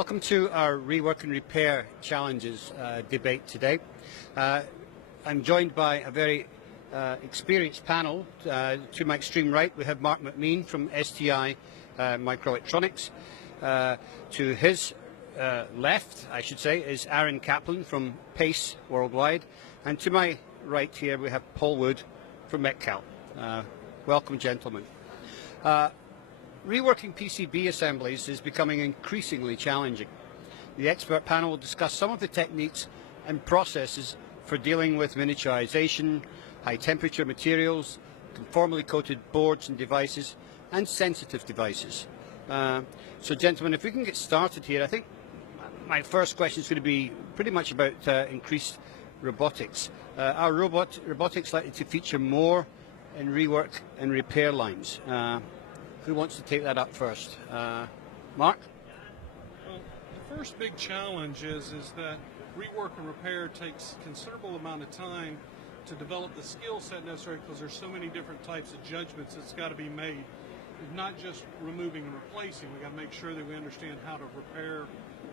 Welcome to our Rework and Repair Challenges debate today. I'm joined by a very experienced panel. To my extreme right, we have Mark McMean from STI Microelectronics. To his left, I should say, is Aaron Caplan from Pace Worldwide. And to my right here, we have Paul Wood from Metcal. Welcome, gentlemen. Reworking PCB assemblies is becoming increasingly challenging. The expert panel will discuss some of the techniques and processes for dealing with miniaturization, high temperature materials, conformally coated boards and devices, and sensitive devices. So gentlemen, if we can get started here, I think my first question is going to be pretty much about increased robotics. Are robotics likely to feature more in rework and repair lines? Who wants to take that up first? Mark? Well, the first big challenge is that rework and repair takes a considerable amount of time to develop the skill set necessary, because there's so many different types of judgments that's got to be made. Not just removing and replacing, we got to make sure that we understand how to repair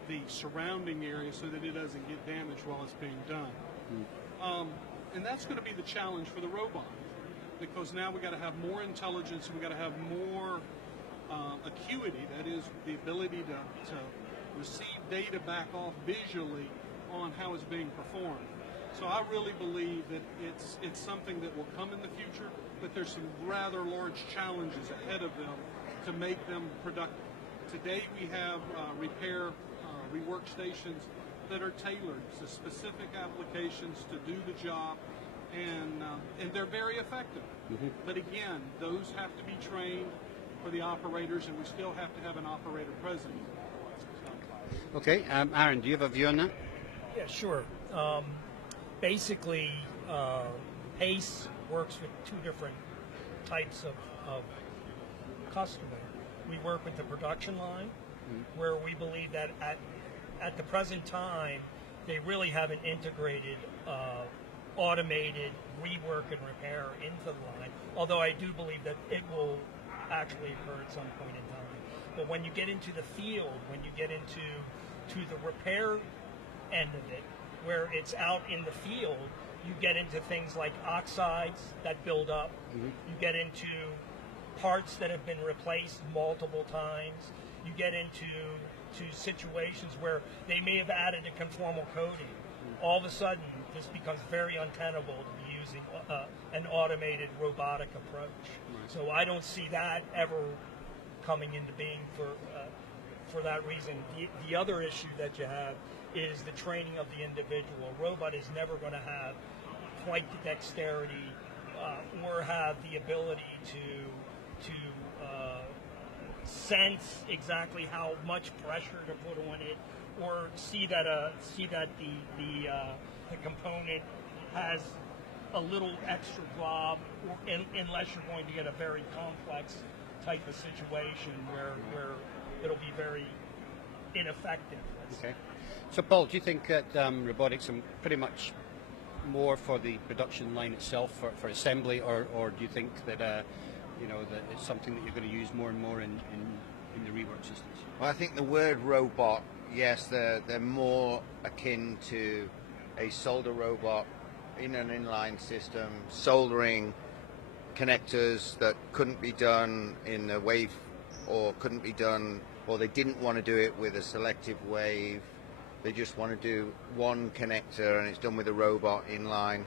the surrounding area so that it doesn't get damaged while it's being done. And that's going to be the challenge for the robot, because now we got to have more intelligence, and we got to have more acuity, that is the ability to receive data back off visually on how it's being performed. So I really believe that it's something that will come in the future, but there's some rather large challenges ahead of them to make them productive. Today we have rework stations that are tailored to specific applications to do the job, and they're very effective. Mm-hmm. But again, those have to be trained for the operators, and we still have to have an operator present. So. Okay, Aaron, do you have a view on that? Yeah, sure. Basically, PACE works with two different types of customer. We work with the production line, where we believe that at the present time, they really haven't integrated automated rework and repair into the line, although I do believe that it will actually occur at some point in time. But when you get into the field, when you get into the repair end of it, where it's out in the field, you get into things like oxides that build up. Mm-hmm. You get into parts that have been replaced multiple times. You get into situations where they may have added a conformal coating. All of a sudden, this becomes very untenable to be using an automated robotic approach. Right. So I don't see that ever coming into being for that reason. The other issue that you have is the training of the individual. A robot is never going to have quite the dexterity or have the ability to sense exactly how much pressure to put on it, or see that the component has a little extra glob, unless you're going to get a very complex type of situation where it'll be very ineffective. Okay. So Paul, do you think that robotics are pretty much more for the production line itself, for assembly, or do you think that that it's something that you're going to use more and more in the rework systems? Well, I think the word robot, yes, they're more akin to a solder robot in an inline system, soldering connectors that couldn't be done in a wave, or couldn't be done, or they didn't want to do it with a selective wave. They just want to do one connector, and it's done with a robot inline.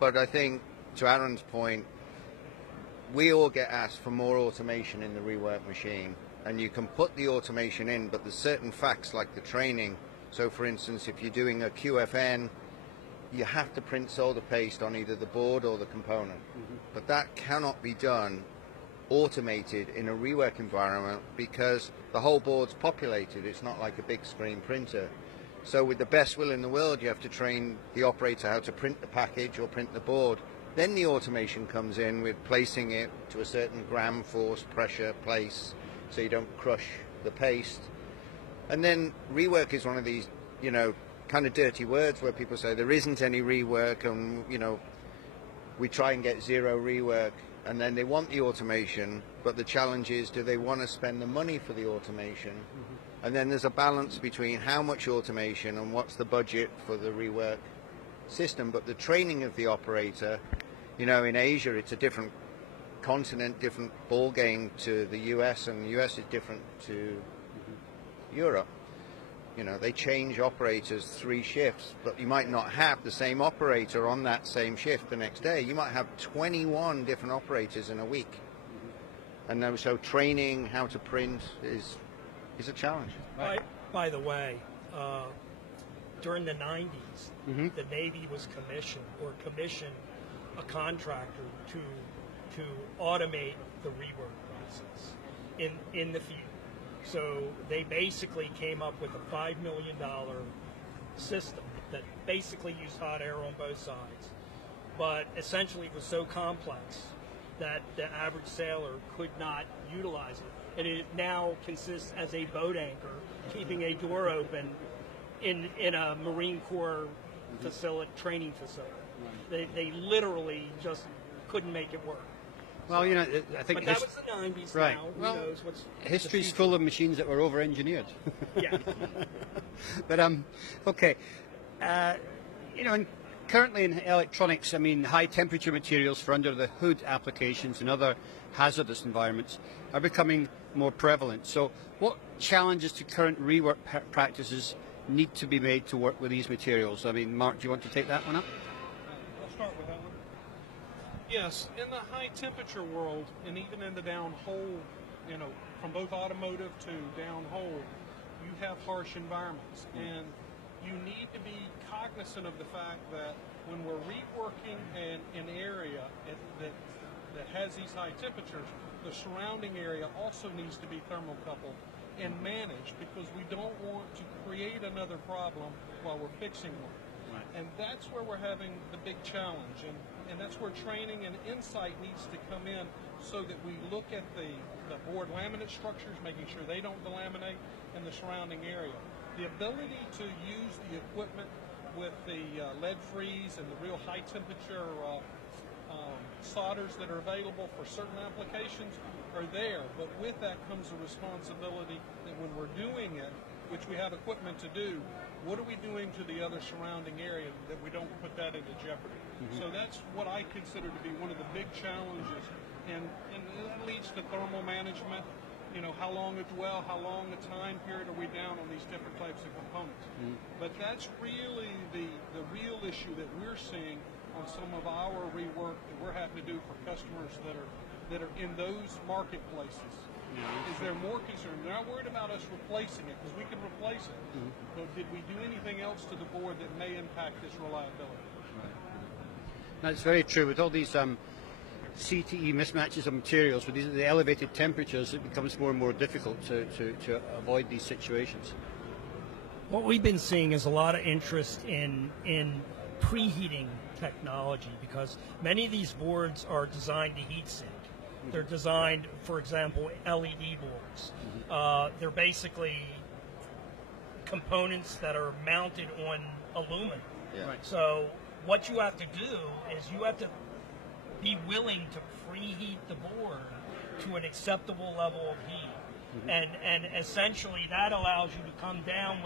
But I think, to Aaron's point, we all get asked for more automation in the rework machine, and you can put the automation in, but there's certain facts like the training. So for instance, if you're doing a QFN, you have to print solder paste on either the board or the component. Mm-hmm. But that cannot be done automated in a rework environment, because the whole board's populated. It's not like a big screen printer. So with the best will in the world, you have to train the operator how to print the package or print the board. Then the automation comes in with placing it to a certain gram force, pressure, place, so you don't crush the paste. And then rework is one of these, kind of dirty words where people say there isn't any rework, and, we try and get zero rework, and then they want the automation, but the challenge is, do they want to spend the money for the automation? Mm-hmm. And then there's a balance between how much automation and what's the budget for the rework system. But the training of the operator, you know, in Asia it's a different continent, different ball game to the US, and the US is different to Europe. You know, they change operators 3 shifts, but you might not have the same operator on that same shift the next day. You might have 21 different operators in a week. And so training how to print is a challenge. By the way, during the 90s, the Navy was commissioned a contractor to automate the rework process in the field. So they basically came up with a $5 million system that basically used hot air on both sides, but essentially it was so complex that the average sailor could not utilize it. And it now consists as a boat anchor, keeping a door open in a Marine Corps training facility. They literally just couldn't make it work. Well, you know, I think... But that was the 90s right. now. Well, who knows what's history's full of machines that were over-engineered. Yeah. But, okay. You know, currently in electronics, I mean, high-temperature materials for under-the-hood applications and other hazardous environments are becoming more prevalent. So what challenges to current rework practices need to be made to work with these materials? I mean, Mark, do you want to take that one up? I'll start with that one. Yes, in the high temperature world, and even in the downhole, you know, from both automotive to downhole, you have harsh environments, and you need to be cognizant of the fact that when we're reworking an area that has these high temperatures, the surrounding area also needs to be thermocoupled and managed, because we don't want to create another problem while we're fixing one. Right. And that's where we're having the big challenge, and that's where training and insight needs to come in, so that we look at the board laminate structures, making sure they don't delaminate, and the surrounding area. The ability to use the equipment with the lead freeze and the real high temperature solders that are available for certain applications are there, but with that comes a responsibility that when we're doing it, which we have equipment to do, what are we doing to the other surrounding area that we don't put that into jeopardy? So that's what I consider to be one of the big challenges, and that leads to thermal management. You know, how long a dwell, how long a time period are we down on these different types of components? But that's really the real issue that we're seeing on some of our rework that we're having to do for customers that are in those marketplaces. Is they're more concerned. They're not worried about us replacing it, because we can replace it. But did we do anything else to the board that may impact this reliability? Right. That's very true. With all these CTE mismatches of materials, with the elevated temperatures, it becomes more and more difficult to avoid these situations. What we've been seeing is a lot of interest in preheating technology, because many of these boards are designed to heat sink. They're designed, for example, LED boards. They're basically components that are mounted on aluminum. Yeah. Right. So what you have to do is you have to be willing to preheat the board to an acceptable level of heat. And essentially that allows you to come down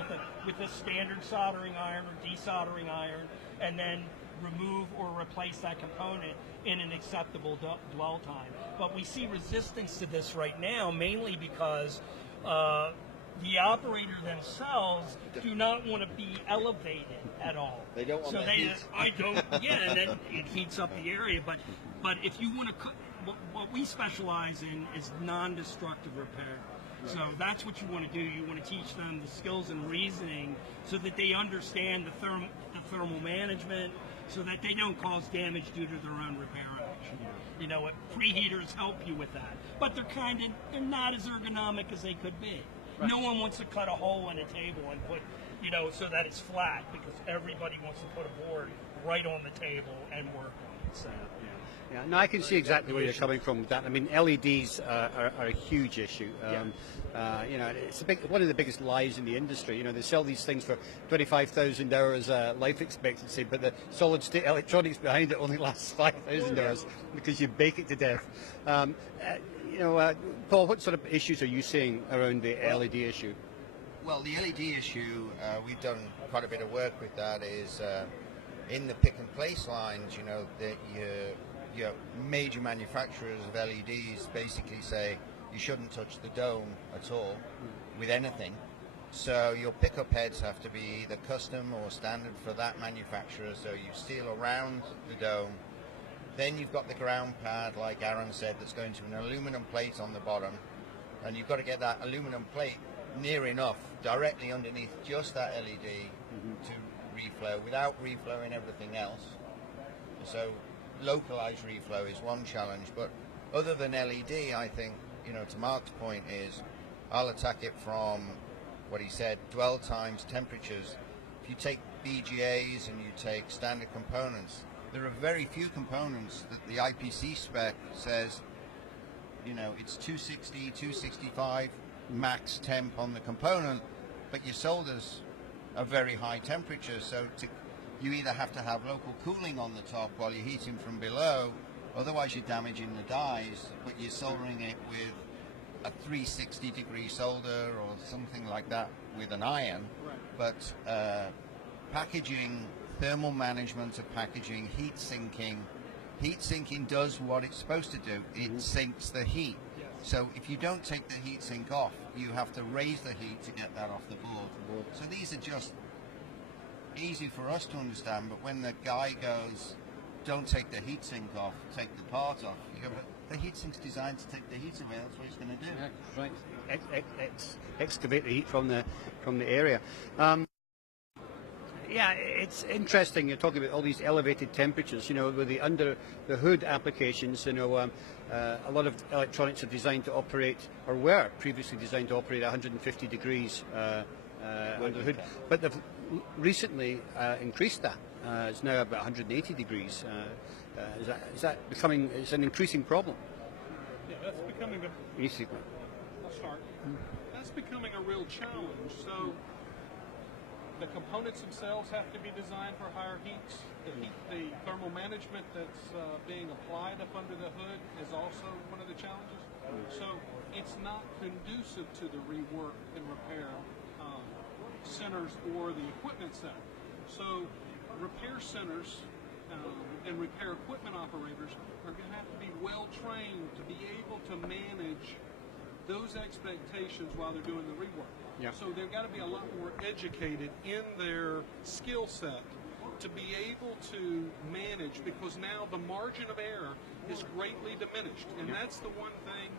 with a standard soldering iron or desoldering iron, and then remove or replace that component in an acceptable dwell time. But we see resistance to this right now, mainly because the operator themselves do not want to be elevated at all. They don't want heat. I don't. Yeah, and then it heats up the area. But if you want to, what we specialize in is non-destructive repair. So that's what you want to do. You want to teach them the skills and reasoning so that they understand the thermal management, so that they don't cause damage due to their own repair action. You know, preheaters help you with that, but they're not as ergonomic as they could be. Right. No one wants to cut a hole in a table and put, you know, so that it's flat, because everybody wants to put a board right on the table and work on it. So. Yeah, no, I can see exactly where you're coming from with that. I mean, LEDs are a huge issue. You know, it's one of the biggest lies in the industry. You know, they sell these things for 25,000 hours life expectancy, but the solid-state electronics behind it only lasts 5,000 hours because you bake it to death. You know, Paul, what sort of issues are you seeing around the LED issue? Well, the LED issue, we've done quite a bit of work with that, is in the pick and place lines, you know, that your major manufacturers of LEDs basically say you shouldn't touch the dome at all with anything. So your pickup heads have to be either custom or standard for that manufacturer, so you seal around the dome. Then you've got the ground pad, like Aaron said, that's going to an aluminum plate on the bottom, and you've got to get that aluminum plate near enough directly underneath just that LED to reflow without reflowing everything else. So localized reflow is one challenge, but other than LED, I think, you know, to Mark's point, is I'll attack it from what he said, dwell times, temperatures. If you take BGAs and you take standard components, there are very few components that the IPC spec says, you know, it's 260, 265 max temp on the component, but your solders are very high temperatures, so you either have to have local cooling on the top while you're heating from below, otherwise you're damaging the dies, but you're soldering it with a 360 degree solder or something like that with an iron. Right. But packaging, thermal management of packaging, heat sinking does what it's supposed to do. It sinks the heat. Yes. So if you don't take the heat sink off, you have to raise the heat to get that off the board. So these are just easy for us to understand, but when the guy goes, don't take the heat sink off, take the part off, you go, but the heat sink's designed to take the heat away, that's what it's going to do. Yeah, right. Excavate the heat from the area. Yeah, it's interesting. You're talking about all these elevated temperatures. You know, with the under the hood applications. You know, a lot of electronics are designed to operate, or were previously designed to operate at 150 degrees under the hood, but they've recently increased that. It's now about 180 degrees. Is that becoming? It's an increasing problem. Yeah, that's becoming a. I'll start. That's becoming a real challenge. So the components themselves have to be designed for higher heats. The thermal management that's being applied up under the hood is also one of the challenges. So it's not conducive to the rework and repair centers or the equipment center. So repair centers and repair equipment operators are going to have to be well trained to be able to manage those expectations while they're doing the rework. Yeah. So they've got to be a lot more educated in their skill set to be able to manage, because now the margin of error is greatly diminished. And that's the one thing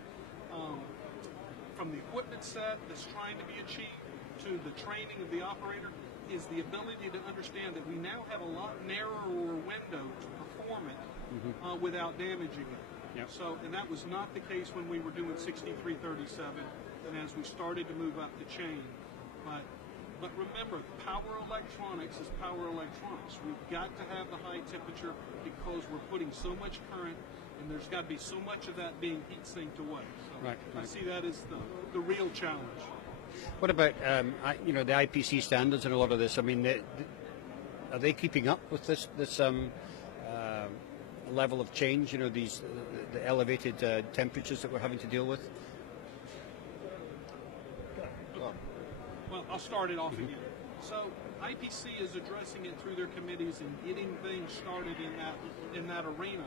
from the equipment set that's trying to be achieved to the training of the operator, is the ability to understand that we now have a lot narrower window to perform it without damaging it. Yep. So, and that was not the case when we were doing 6337, and as we started to move up the chain. But remember, power electronics is power electronics. We've got to have the high temperature because we're putting so much current, and there's got to be so much of that being heat sinked away. So Right. I see that as the real challenge. What about you know, the IPC standards and a lot of this? I mean, are they keeping up with this level of change? You know, the elevated temperatures that we're having to deal with. Well, I'll start it off again. So IPC is addressing it through their committees and getting things started in that arena.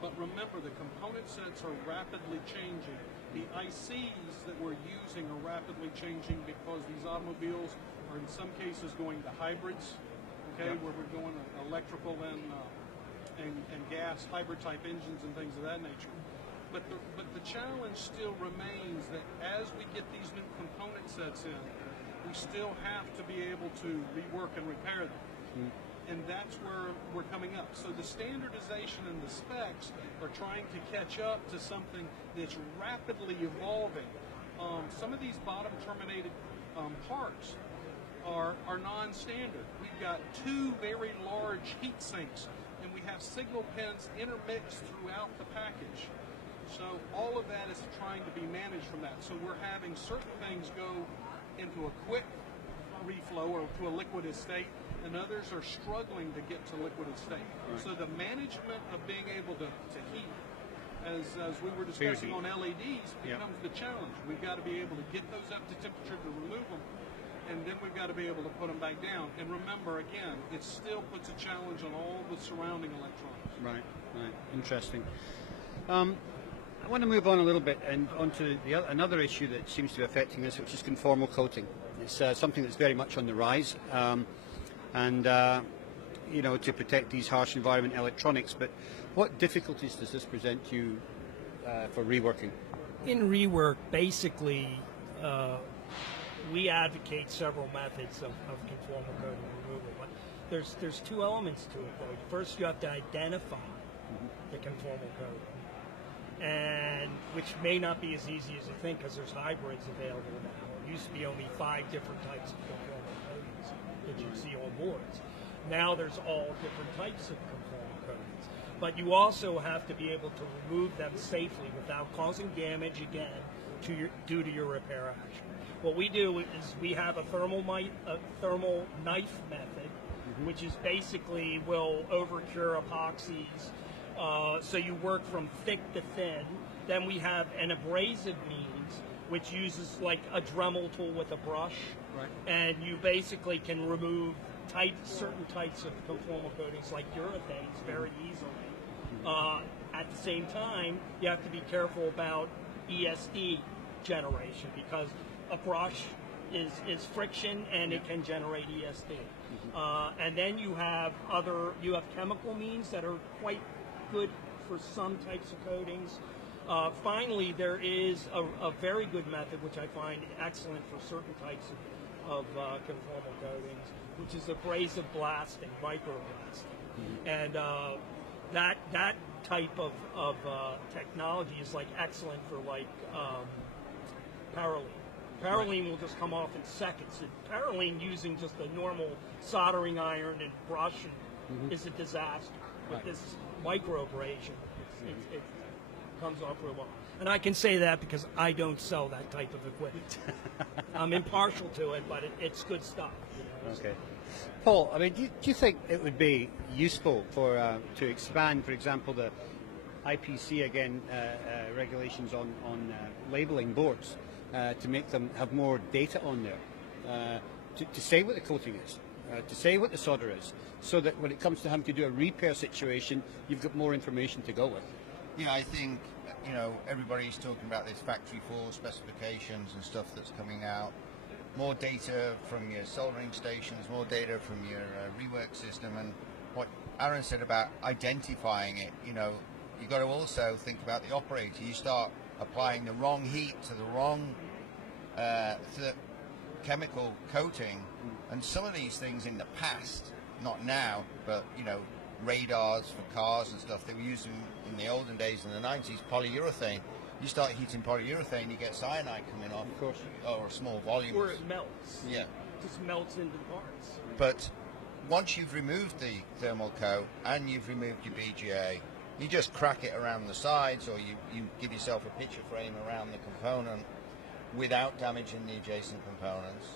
But remember, the component sets are rapidly changing. The ICs that we're using are rapidly changing because these automobiles are in some cases going to hybrids, okay, where we're going to electrical and gas hybrid type engines and things of that nature. But the challenge still remains that as we get these new component sets in, we still have to be able to rework and repair them. And that's where we're coming up. So the standardization and the specs are trying to catch up to something that's rapidly evolving. Some of these bottom terminated parts are non-standard. We've got two very large heat sinks, and we have signal pins intermixed throughout the package. So all of that is trying to be managed from that. So we're having certain things go into a quick reflow or to a liquid state, and others are struggling to get to liquid state. Right. So the management of being able to heat, as we were discussing on LEDs, becomes the challenge. We've got to be able to get those up to temperature to remove them, and then we've got to be able to put them back down. And remember, again, it still puts a challenge on all the surrounding electronics. Right, right. Interesting. I want to move on a little bit and onto another issue that seems to be affecting us, which is conformal coating. It's something that's very much on the rise, you know, to protect these harsh environment electronics. But what difficulties does this present to you for reworking? In Rework, basically, we advocate several methods of conformal coating removal. But there's two elements to it, though. First, you have to identify the conformal coating, and which may not be as easy as you think, because there's hybrids available now. It used to be only 5 different types of conformal coatings that you see on boards. Now there's all different types of conformal coatings. But you also have to be able to remove them safely without causing damage again due to your repair action. What we do is we have a thermal knife method, which is basically will overcure epoxies. So you work from thick to thin. Then we have an abrasive means, which uses like a Dremel tool with a brush, right. And you basically can remove certain types of conformal coatings like urethanes very easily. At the same time, you have to be careful about ESD generation, because a brush is friction and it can generate ESD. And then you have chemical means that are quite good for some types of coatings. Finally, there is a very good method, which I find excellent for certain types of conformal coatings, which is abrasive blasting, microblasting. And that type of technology is like excellent for like Parylene. Parylene will just come off in seconds. And Parylene using just a normal soldering iron and brush is a disaster. With this microabrasion, it comes off real well. And I can say that because I don't sell that type of equipment. I'm impartial to it, but it's good stuff. You know? Okay. Paul, I mean, do you think it would be useful for to expand, for example, the IPC regulations on labeling boards to make them have more data on there, to say what the coating is, to say what the solder is, so that when it comes to having to do a repair situation, you've got more information to go with? Yeah, I think, you know, everybody's talking about this factory floor specifications and stuff that's coming out. More data from your soldering stations, more data from your rework system, and what Aaron said about identifying it. You know, you got to also think about the operator. You start applying the wrong heat to the wrong chemical coating, and some of these things in the past, not now, but you know, radars for cars and stuff, they were using in the olden days in the 90s, polyurethane. You start heating polyurethane, you get cyanide coming off, of course, or a small volume. Or it melts. Yeah. It just melts into parts. But once you've removed the thermal coat and you've removed your BGA, you just crack it around the sides, or you give yourself a picture frame around the component without damaging the adjacent components.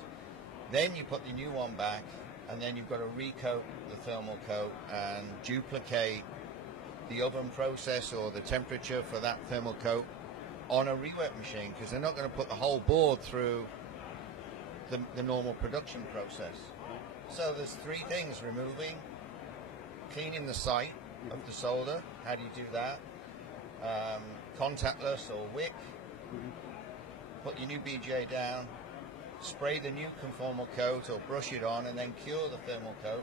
Then you put the new one back, and then you've got to recoat the thermal coat and duplicate the oven process or the temperature for that thermal coat on a rework machine, because they're not going to put the whole board through the normal production process. So there's 3 things: removing, cleaning the site of the solder. How do you do that? Contactless or wick. Put your new BGA down, spray the new conformal coat or brush it on, and then cure the thermal coat.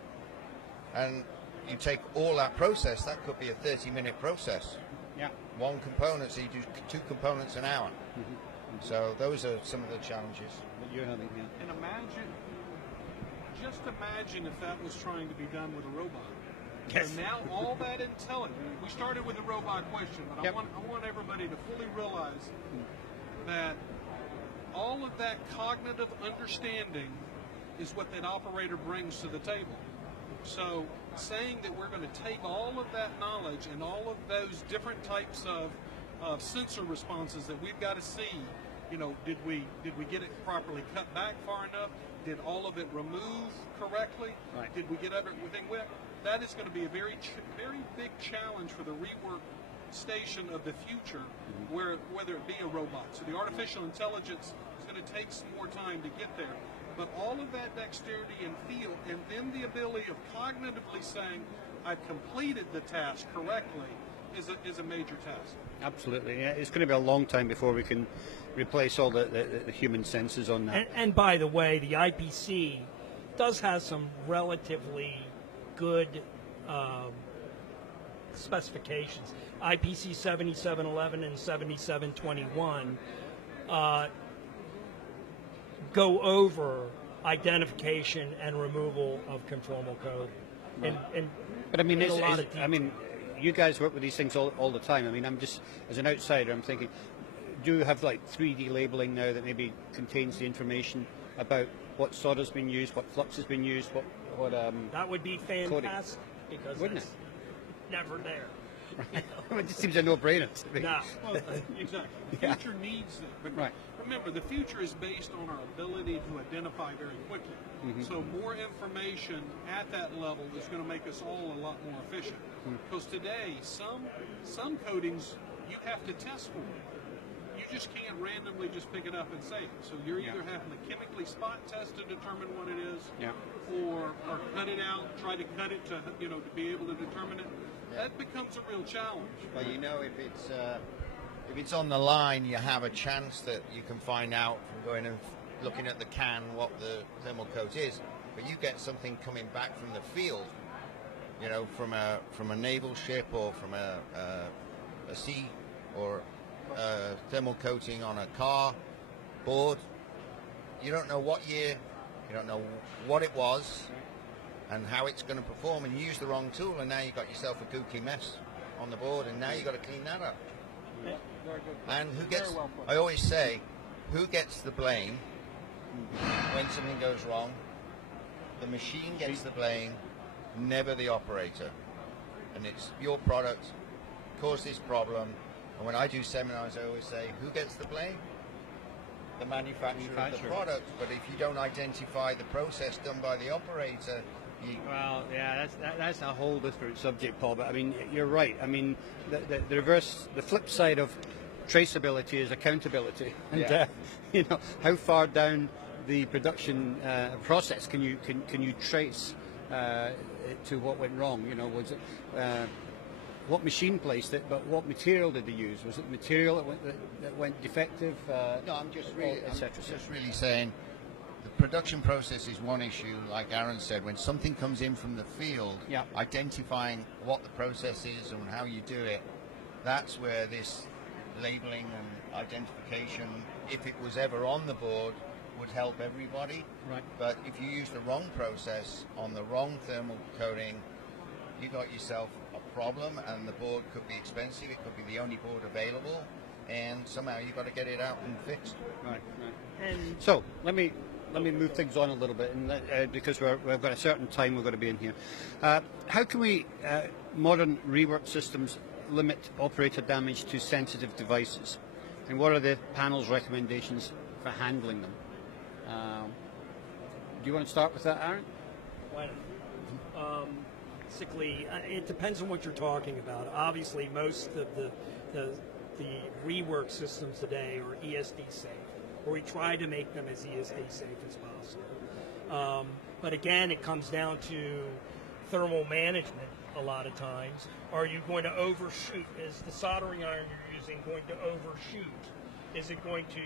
And you take all that process, that could be a 30-minute process. Yeah. One component, so you do 2 components an hour. So those are some of the challenges. You're having, yeah. And just imagine if that was trying to be done with a robot. Yes. So now all that intelligence, we started with the robot question, but Yep. I want everybody to fully realize that all of that cognitive understanding is what that operator brings to the table. So saying that we're going to take all of that knowledge and all of those different types of sensor responses that we've got to see, you know, did we get it properly cut back far enough? Did all of it remove correctly? Right. Did we get everything wet? That is going to be a very big challenge for the rework station of the future, whether it be a robot. So the artificial intelligence is going to take some more time to get there. but all of that dexterity and feel, and then the ability of cognitively saying, I've completed the task correctly, is a major task. Absolutely. Yeah. It's going to be a long time before we can replace all the human senses on that. And by the way, the IPC does have some relatively good specifications. IPC 7711 and 7721 go over identification and removal of conformal code. Right. And But I mean, in a lot of I mean, you guys work with these things all the time. I mean, I'm just, as an outsider, I'm thinking, do you have like 3D labeling now that maybe contains the information about what solder's been used, what flux has been used, what that would be fantastic because Wouldn't it's never there. it just seems a no-brainer to me. No. Well, exactly. The Yeah. future needs that. But Right. remember, the future is based on our ability to identify very quickly. So more information at that level is going to make us all a lot more efficient. Because today, some coatings you have to test for. You just can't randomly just pick it up and say it. So you're either having to chemically spot test to determine what it is, or cut it out, try to cut it to to be able to determine it. That becomes a real challenge. Well, if it's on the line, you have a chance that you can find out from going and looking at the can what the thermal coat is. But you get something coming back from the field, from a naval ship or from a sea or thermal coating on a car board. You don't know what year, you don't know what it was, and how it's going to perform, and you use the wrong tool, and now you've got yourself a gooky mess on the board, and now you've got to clean that up. Very good. And who gets? Very well put. I always say, who gets the blame when something goes wrong? The machine gets the blame, never the operator. And it's your product caused this problem. And when I do seminars, I always say, who gets the blame? The manufacturer of the product. But if you don't identify the process done by the operator, Well, yeah, that's a whole different subject, Paul. But I mean, you're right. I mean, the flip side of traceability is accountability, and how far down the production process can you trace to what went wrong? Was it what machine placed it, but what material did they use? Was it material that went defective? no, I'm just really saying. The production process is one issue, like Aaron said. When something comes in from the field, identifying what the process is and how you do it, that's where this labeling and identification, if it was ever on the board, would help everybody. Right. But if you use the wrong process on the wrong thermal coating, you got yourself a problem, and the board could be expensive. It could be the only board available, and somehow you've got to get it out and fixed. Right. And so let me move things on a little bit, and because we've got a certain time we're going to be in here. How can we modern rework systems limit operator damage to sensitive devices, and what are the panel's recommendations for handling them? Do you want to start with that, Aaron? Well, basically, it depends on what you're talking about. Obviously, most of the rework systems today are ESD safe, or we try to make them as ESD safe as possible. But again, it comes down to thermal management a lot of times. Are you going to overshoot? Is the soldering iron you're using going to overshoot? Is it going to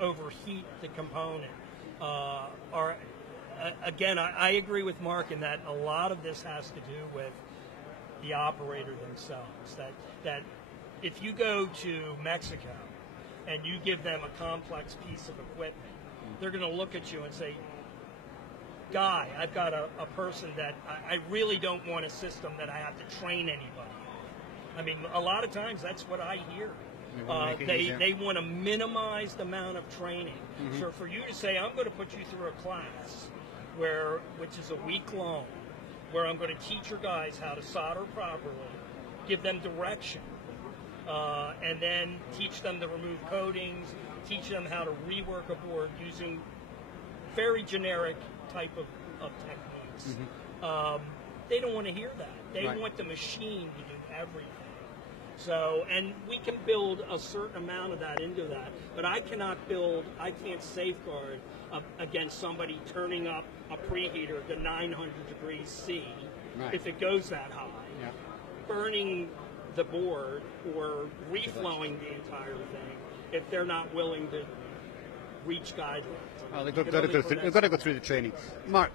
overheat the component? Again, I agree with Mark in that a lot of this has to do with the operator themselves. That if you go to Mexico and you give them a complex piece of equipment, they're going to look at you and say, Guy, I've got a person that I really don't want a system that I have to train anybody. I mean, a lot of times that's what I hear. They want to minimize the amount of training. So for you to say, I'm going to put you through a class which is a week long, where I'm going to teach your guys how to solder properly, give them direction, and then teach them to remove coatings, teach them how to rework a board using very generic type of techniques. They don't want to hear that. They want the machine to do everything. So, and we can build a certain amount of that into that, but I can't safeguard against somebody turning up a preheater to 900 degrees C if it goes that high, burning the board or reflowing the entire thing if they're not willing to reach guidelines. Well, they've got to go through the training. Mark,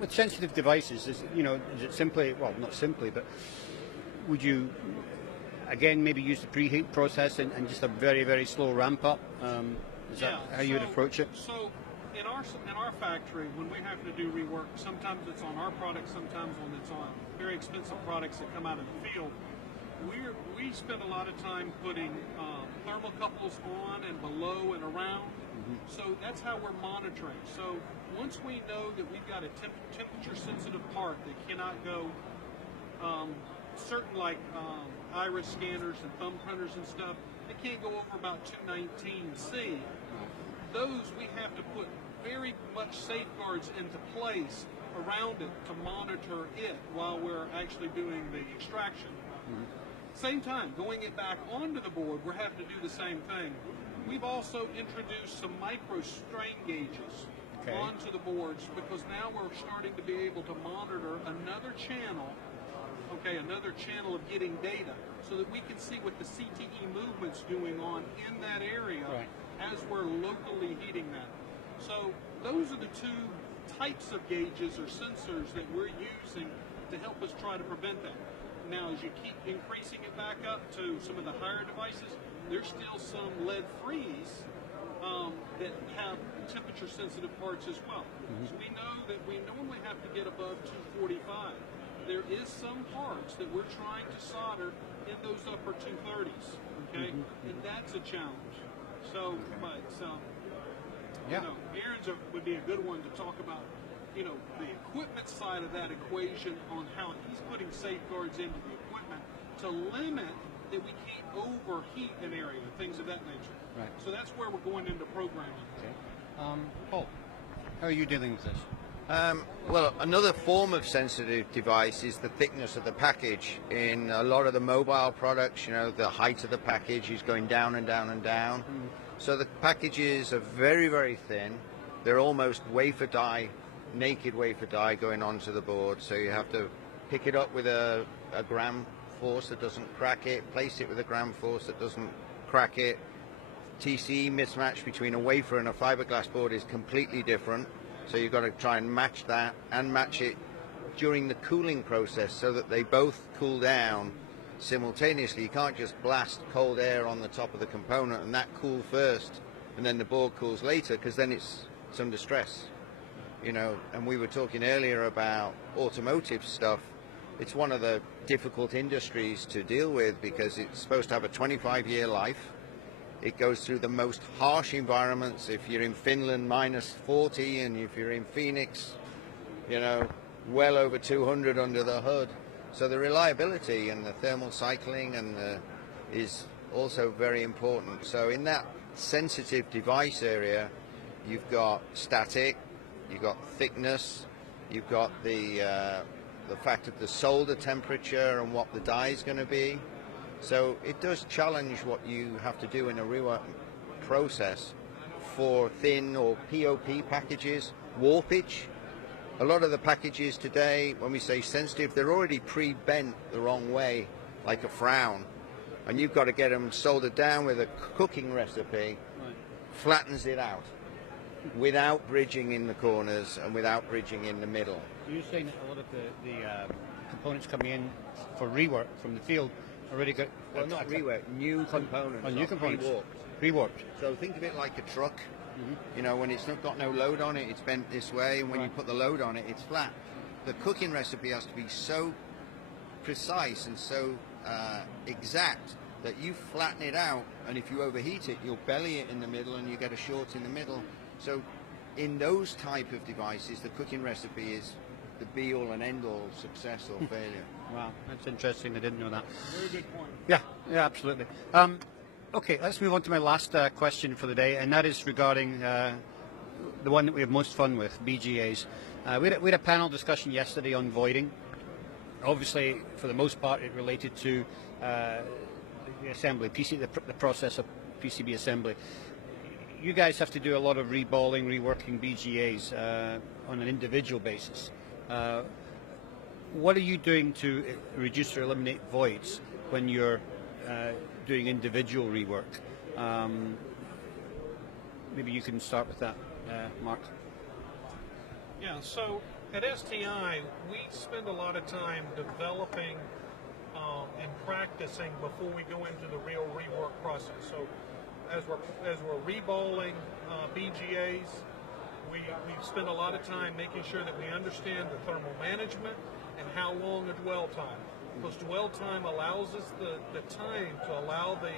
with sensitive devices, is it simply, well, not simply, but would you, again, maybe use the preheat process and just a very, very slow ramp up? Is that how you would approach it? So in our factory, when we have to do rework, sometimes it's on our products, sometimes when it's on very expensive products that come out of the field, we spend a lot of time putting thermocouples on and below and around. So that's how we're monitoring. So once we know that we've got a temperature sensitive part that cannot go certain like iris scanners and thumb printers and stuff, it can't go over about 219C. Those we have to put very much safeguards into place around it to monitor it while we're actually doing the extraction. Same time, going it back onto the board, we're having to do the same thing. We've also introduced some micro strain gauges onto the boards because now we're starting to be able to monitor another channel of getting data so that we can see what the CTE movement's doing on in that area as we're locally heating that. So those are the two types of gauges or sensors that we're using to help us try to prevent that. Now, as you keep increasing it back up to some of the higher devices, there's still some lead-frees that have temperature-sensitive parts as well. So we know that we normally have to get above 245. There is some parts that we're trying to solder in those upper 230s, and that's a challenge. So, but Aaron's would be a good one to talk about, the equipment side of that equation on how he's putting safeguards into the equipment to limit that we can't overheat an area, things of that nature. Right. So that's where we're going into programming. Paul, how are you dealing with this? Well, another form of sensitive device is the thickness of the package. In a lot of the mobile products, the height of the package is going down and down and down. So the packages are very, very thin. They're almost wafer die, naked wafer die going onto the board. So you have to pick it up with a gram force that doesn't crack it, place it with a gram force that doesn't crack it. TCE mismatch between a wafer and a fiberglass board is completely different. So you've got to try and match that and match it during the cooling process so that they both cool down simultaneously. You can't just blast cold air on the top of the component and that cool first and then the board cools later, because then it's under stress. And we were talking earlier about automotive stuff. It's one of the difficult industries to deal with because it's supposed to have a 25-year life. It goes through the most harsh environments. If you're in Finland, -40, and if you're in Phoenix, well over 200 under the hood. So the reliability and the thermal cycling is also very important. So in that sensitive device area, you've got static, you've got thickness, you've got the fact of the solder temperature and what the die is going to be. So it does challenge what you have to do in a rework process for thin or POP packages. Warpage, a lot of the packages today, when we say sensitive, they're already pre-bent the wrong way, like a frown. And you've got to get them soldered down with a cooking recipe, flattens it out, without bridging in the corners and without bridging in the middle. You're saying that a lot of the components coming in for rework from the field already got... Well, not rework, new components. Oh, new components. Reworked. Reworked. So think of it like a truck. When it's not got no load on it, it's bent this way, and when you put the load on it, it's flat. The cooking recipe has to be so precise and so exact that you flatten it out, and if you overheat it, you'll belly it in the middle and you get a short in the middle. So in those type of devices, the cooking recipe is the be-all and end-all success or failure. Wow, that's interesting. I didn't know that. Very good point. Yeah, absolutely. Okay, let's move on to my last question for the day, and that is regarding the one that we have most fun with, BGAs. We had a panel discussion yesterday on voiding, obviously, for the most part, it related to the assembly, the process of PCB assembly. You guys have to do a lot of reballing, reworking BGAs on an individual basis. What are you doing to reduce or eliminate voids when you're doing individual rework? Maybe you can start with that, Mark. Yeah, so at STI, we spend a lot of time developing and practicing before we go into the real rework process. So as we're reballing BGAs, we spend a lot of time making sure that we understand the thermal management and how long a dwell time. Because dwell time allows us the time to allow the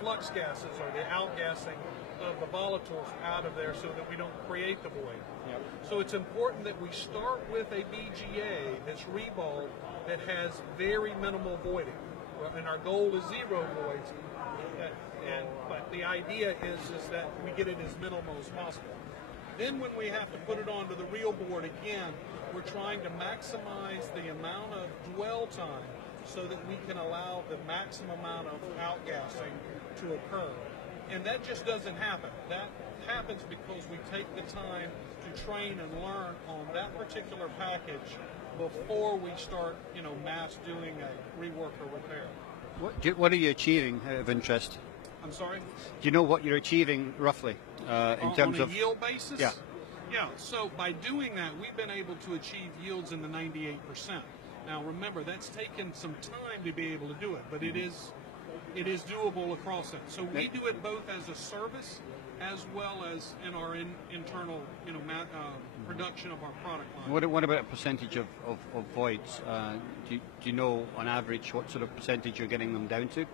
flux gases or the outgassing of the volatiles out of there so that we don't create the void. Yep. So it's important that we start with a BGA that's reballed that has very minimal voiding. And our goal is 0 voids. But the idea is that we get it as minimal as possible. Then when we have to put it onto the real board again, we're trying to maximize the amount of dwell time so that we can allow the maximum amount of outgassing to occur. And that just doesn't happen. That happens because we take the time to train and learn on that particular package before we start, mass doing a rework or repair. What are you achieving out of interest? I'm sorry? Do you know what you're achieving roughly in terms on a of yield basis? Yeah. Yeah, so by doing that, we've been able to achieve yields in the 98%. Now remember, that's taken some time to be able to do it, but it is doable across it. So we do it both as a service as well as in our internal production of our product line. What about a percentage of voids? Do you know on average what sort of percentage you're getting them down to?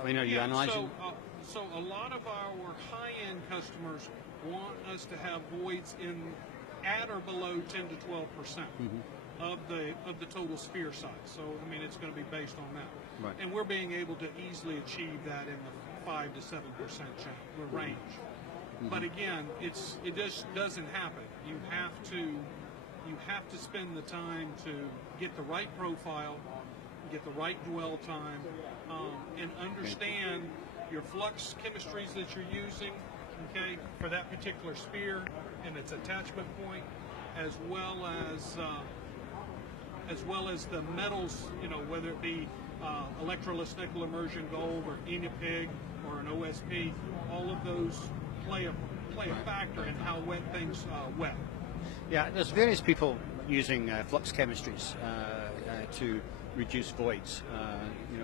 I mean, are you analyzing? So a lot of our high-end customers want us to have voids at or below 10 to 12% of the total sphere size. So I mean, it's going to be based on that. Right. And we're being able to easily achieve that in the 5 to 7% range. But again, it just doesn't happen. You have to spend the time to get the right profile, get the right dwell time, and understand your flux chemistries that you're using, okay, for that particular sphere and its attachment point, as well as the metals, whether it be electroless nickel immersion gold or Enipig or an OSP, all of those play a factor in how wet things wet. Yeah, there's various people using flux chemistries to reduce voids.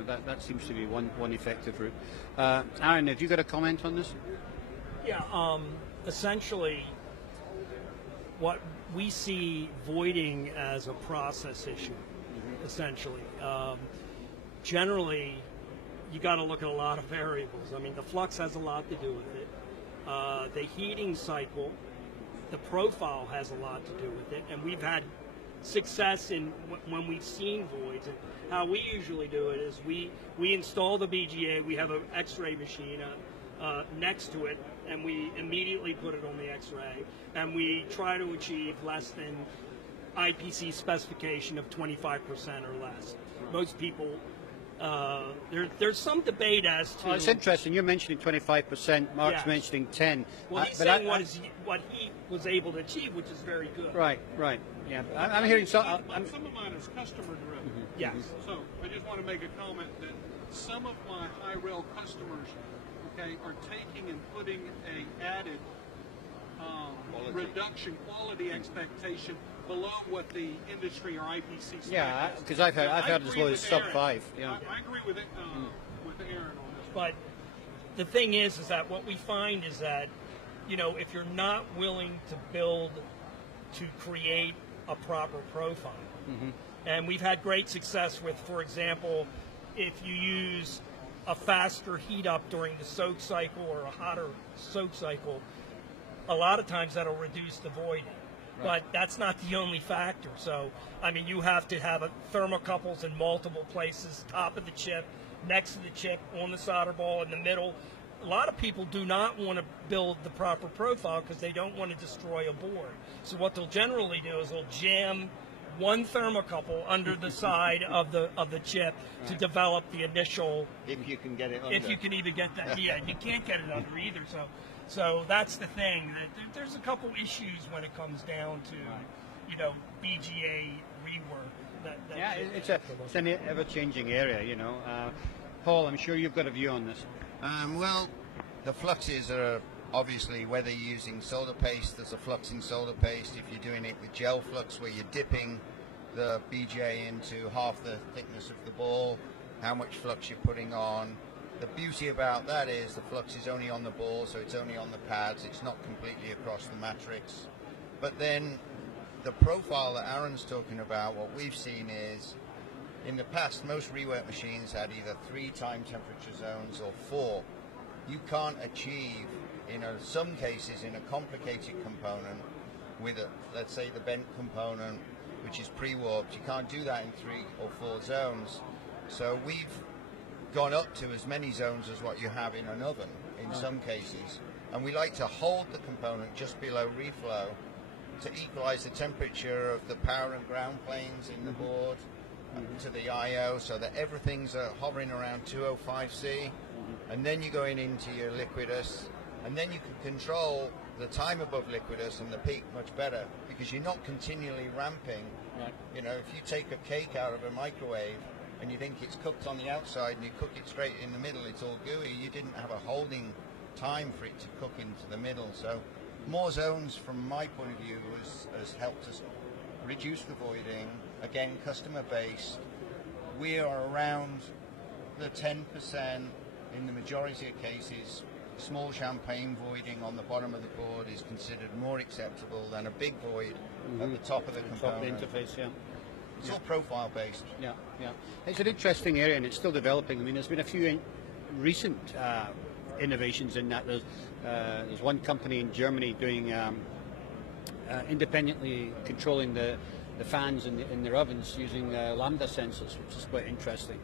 That seems to be one effective route. Aaron, have you got a comment on this? Yeah, essentially, what we see voiding as a process issue, essentially. Generally, you got to look at a lot of variables. I mean, the flux has a lot to do with it. The heating cycle, the profile has a lot to do with it, and we've had success in when we've seen voids. And how we usually do it is we install the BGA, we have an X-ray machine next to it, and we immediately put it on the X-ray, and we try to achieve less than IPC specification of 25% or less. Most people, there's some debate as to... Oh, it's interesting. You're mentioning 25%. Mark's Yes. mentioning 10. Well, he's saying what he was able to achieve, which is very good. Right. Yeah, I'm hearing some. Some of mine is customer driven. Yes. So I just want to make a comment that some of my high-rail customers, okay, are taking and putting a added reduction quality expectation below what the industry or IPC spec Yeah, is. because I've heard as agree low with as sub Aaron. 5. Yeah. I agree with it with Aaron on this. But the thing is that what we find is that, if you're not willing to build to create a proper profile, and we've had great success with, for example, if you use a faster heat up during the soak cycle or a hotter soak cycle, a lot of times that'll reduce the voiding. But that's not the only factor. So, I mean, you have to have thermocouples in multiple places, top of the chip, next to the chip, on the solder ball, in the middle. A lot of people do not want to build the proper profile because they don't want to destroy a board. So what they'll generally do is they'll jam one thermocouple under the side of the chip to develop the initial. If you can get it under. If you can even get that, yeah, you can't get it under either. So that's the thing. There's a couple issues when it comes down to, you know, BGA rework. Yeah, it's an ever-changing area, you know. Paul, I'm sure you've got a view on this. Well, the fluxes are obviously, whether you're using solder paste, there's a flux in solder paste. If you're doing it with gel flux, where you're dipping the BGA into half the thickness of the ball, how much flux you're putting on. The beauty about that is the flux is only on the ball, so it's only on the pads. It's not completely across the matrix. But then the profile that Aaron's talking about, what we've seen is, in the past, most rework machines had either 3 time temperature zones or 4. You can't achieve, in some cases, in a complicated component with, let's say, the bent component, which is pre-warped, you can't do that in 3 or 4 zones. So we've gone up to as many zones as what you have in an oven in some cases. And we like to hold the component just below reflow to equalize the temperature of the power and ground planes in the board to the I/O, so that everything's hovering around 205C, and then you're going into your liquidus, and then you can control the time above liquidus and the peak much better, because you're not continually ramping. Right. You know, if you take a cake out of a microwave and you think it's cooked on the outside and you cook it straight in the middle, it's all gooey. You didn't have a holding time for it to cook into the middle. So more zones, from my point of view, has helped us reduce the voiding. Again, customer based. We are around the 10% in the majority of cases. Small champagne voiding on the bottom of the board is considered more acceptable than a big void at the top of the component. Top of the interface, yeah. It's all profile based. Yeah, yeah. It's an interesting area, and it's still developing. I mean, there's been a few recent innovations in that. There's one company in Germany doing independently controlling the fans in their ovens using lambda sensors, which is quite interesting.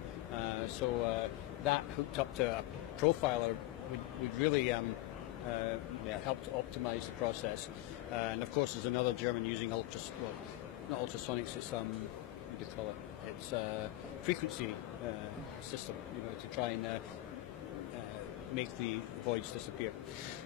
So that hooked up to a profiler would really help to optimize the process. And of course, there's another German using not ultrasonics. It's what do you call it? It's a frequency system, you know, to try and make the voids disappear.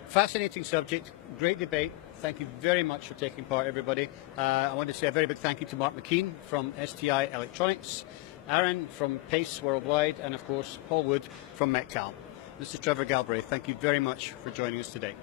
Fascinating subject, great debate. Thank you very much for taking part, everybody. I want to say a very big thank you to Mark McKean from STI Electronics, Aaron from Pace Worldwide, and of course Paul Wood from Metcal. This is Trevor Galbraith. Thank you very much for joining us today.